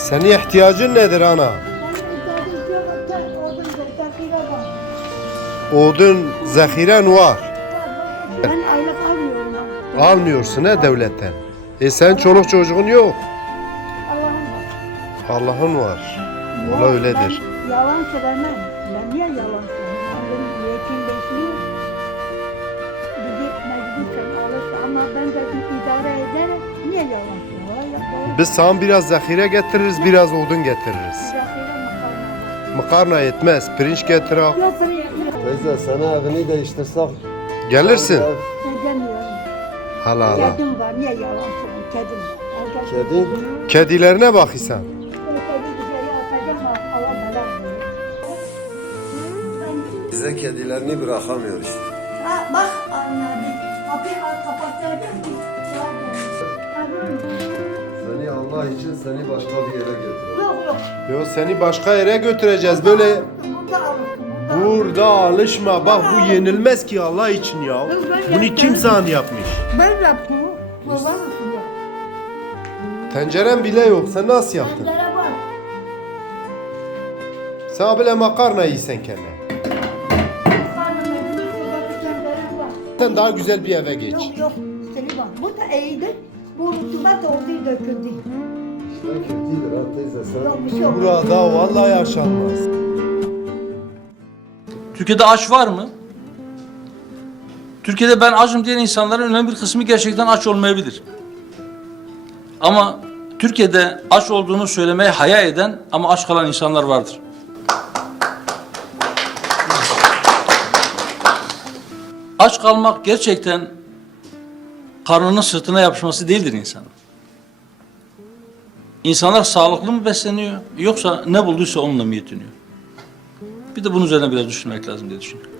Senin ihtiyacın nedir ana? Odun, zehiren var. Ben aylık almıyorum. Almıyorsun he devletten. E sen çoluk çocuğun yok. Allah'ın var. Valla Ya öyledir. Ben yalan söylemem. Ben niye yalan söyleyeyim? Ben benim Biz sana biraz zehire getiririz, biraz odun getiririz. Zahire makarna. Makarna yetmez, pirinç getir al. Teyze sana evini değiştirsek. Gelirsin. Edemiyorum. Hala hala. Kedim var. Niye yalan söyleyeyim? Kedim var. Kedin? Kedilerine bak sen. Böyle kedi güzeli atacağım ama Allah bela verir. Bize kedilerini bırakamıyor işte. Ha, bak anladım. Kapıyı kapattırdım ki. Allah için seni başka bir yere götür. Yok yok. Yo seni başka yere götüreceğiz böyle. Burada alırsın. Burada. Alışma. Bak bu yenilmez ki Allah için ya. Bunu kim sana yapmış? Ben yaptım. Baba? Tenceren bile yok. Sen nasıl yaptın? Tencere var. Sen bile makarna yiysen kendine. Sen daha güzel bir eve geç. Yok yok. Rutubet oldu döküldü. Ha teyze sen. Yok bir şey yok. Burada vallahi yaşanmaz. Türkiye'de aç var mı? Türkiye'de ben açım diyen insanların önemli bir kısmı gerçekten aç olmayabilir. Ama Türkiye'de aç olduğunu söylemeye haya eden ama aç kalan insanlar vardır. Aç kalmak gerçekten karnının sırtına yapışması değildir insanın. İnsanlar sağlıklı mı besleniyor yoksa ne bulduysa onunla mı yetiniyor? Bir de bunun üzerine biraz düşünmek lazım diye düşünüyorum.